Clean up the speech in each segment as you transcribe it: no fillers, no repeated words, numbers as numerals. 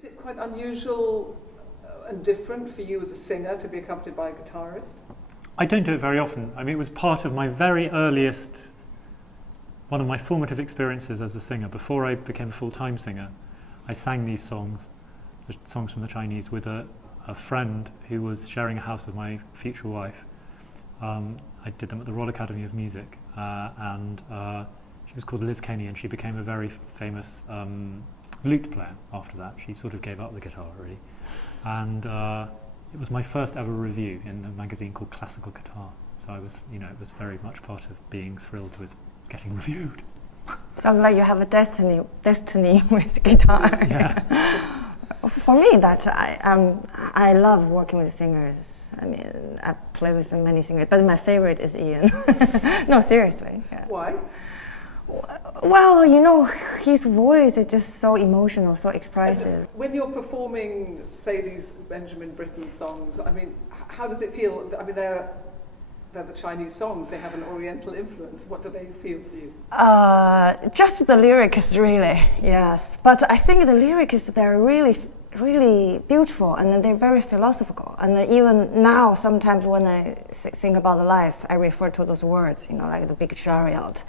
Is it quite unusual and different for you as a singer to be accompanied by a guitarist? I don't do it very often. I mean, it was part of my very earliest, one of my formative experiences as a singer. Before I became a full-time singer, I sang these songs, the songs from the Chinese, with a friend who was sharing a house with my future wife. I did them at the Royal Academy of Music, and she was called Liz Kenny, and she became a very famous lute player after that. She sort of gave up the guitar, really. And it was my first ever review in a magazine called Classical Guitar. So I was, it was very much part of being thrilled with getting reviewed. Sounds like you have a destiny with guitar. Yeah. For me, that I love working with singers. I mean, I play with many singers, but my favorite is Ian. No, seriously. Yeah. Why? Well, his voice is just so emotional, so expressive. And when you're performing, say, these Benjamin Britten songs, I mean, how does it feel? I mean, they're the Chinese songs, they have an Oriental influence. What do they feel for you? Just the lyrics, really, yes. But I think the lyrics, they're really, really beautiful, and they're very philosophical. And even now, sometimes when I think about the life, I refer to those words, like the big chariot.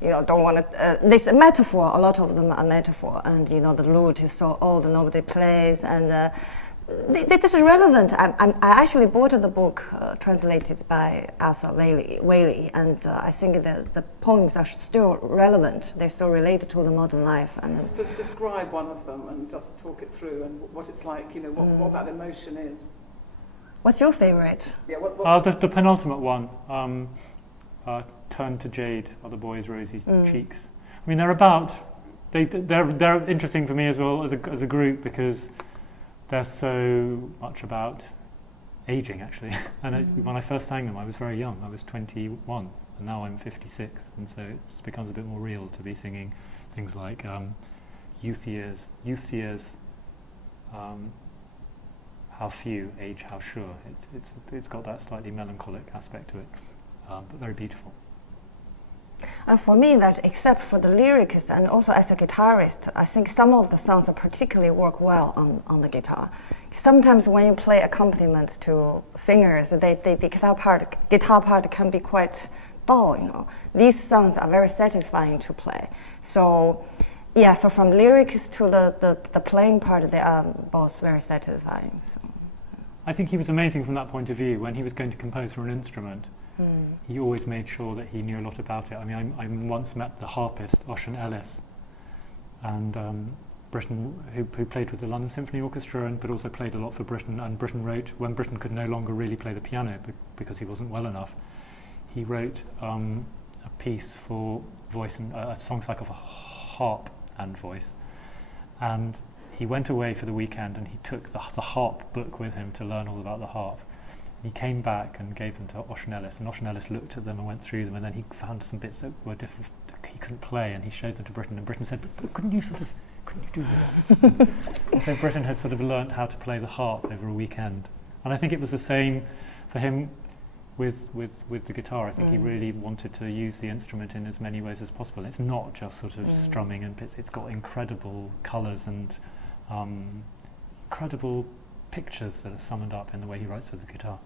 Don't want to. This metaphor. A lot of them are metaphor, and the lute is so old, nobody plays, and they're just relevant. I actually bought the book translated by Arthur Waley, and I think the poems are still relevant. They're still related to the modern life. And just describe one of them and just talk it through and what it's like. What that emotion is. What's your favorite? Yeah. The penultimate one. Turn to jade are the boy's rosy cheeks. I mean, they're interesting for me as well as a group, because they're so much about aging, actually. And when I first sang them, I was very young. I was 21, and now I'm 56, and so it becomes a bit more real to be singing things like youth years, how few, age how sure. It's got that slightly melancholic aspect to it, but very beautiful. And for me, that except for the lyrics and also as a guitarist, I think some of the songs particularly work well on the guitar. Sometimes when you play accompaniment to singers, the guitar part can be quite dull. These songs are very satisfying to play. So, yeah. So from lyrics to the playing part, they are both very satisfying. So. I think he was amazing from that point of view. When he was going to compose for an instrument, he always made sure that he knew a lot about it. I mean, I once met the harpist, Ocean Ellis, and Britten, who played with the London Symphony Orchestra, but also played a lot for Britten, and Britten wrote, when Britten could no longer really play the piano because he wasn't well enough, he wrote a piece for voice, and a song cycle for harp and voice. And he went away for the weekend and he took the harp book with him to learn all about the harp. He came back and gave them to Ocean Ellis, and Ocean Ellis looked at them and went through them, and then he found some bits that were different, he couldn't play, and he showed them to Britten, and Britten said, but couldn't you do this? And so Britten had sort of learnt how to play the harp over a weekend. And I think it was the same for him with the guitar. I think he really wanted to use the instrument in as many ways as possible. It's not just sort of strumming and bits, it's got incredible colours and incredible pictures that are summoned up in the way he writes with the guitar.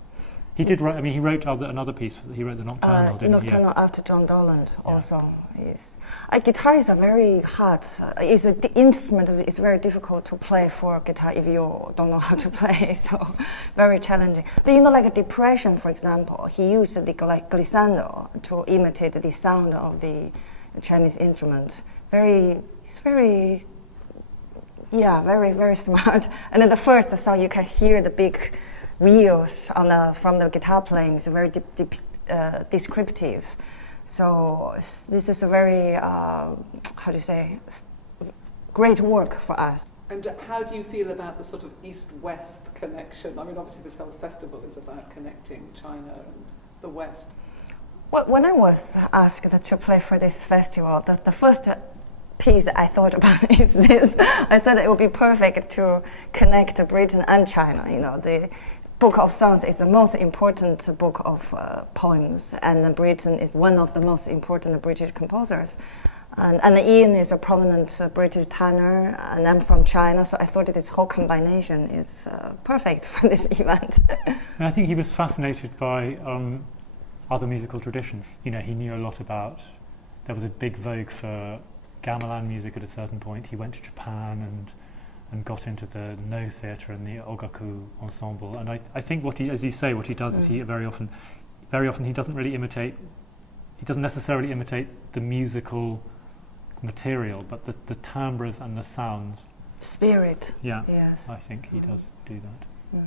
He did write. I mean, he wrote another piece. He wrote the Nocturnal, didn't he? Nocturnal after John Dolan. Also, yes. Guitar is a very hard. It's an instrument. It's very difficult to play for guitar if you don't know how to play. So, very challenging. But like a Depression, for example, he used the glissando to imitate the sound of the Chinese instrument. It's very smart. And then the first song, you can hear the big wheels from the guitar playing. It's very descriptive. So this is a very, great work for us. And how do you feel about the sort of East-West connection? I mean, obviously this whole festival is about connecting China and the West. Well, when I was asked to play for this festival, the first piece I thought about is this. I said it would be perfect to connect Britain and China. The Book of Songs is the most important book of poems, and Britain is one of the most important British composers. And Ian is a prominent British tenor, and I'm from China, so I thought this whole combination is perfect for this event. And I think he was fascinated by other musical traditions. You know, he knew a lot about, there was a big vogue for gamelan music at a certain point. He went to Japan and got into the No theatre and the Ogaku ensemble. And I think what he, as you say, what he does is he very often he doesn't really imitate, he doesn't necessarily imitate the musical material, but the timbres and the sounds. Spirit. Yeah, Yes. I think he does do that. Mm.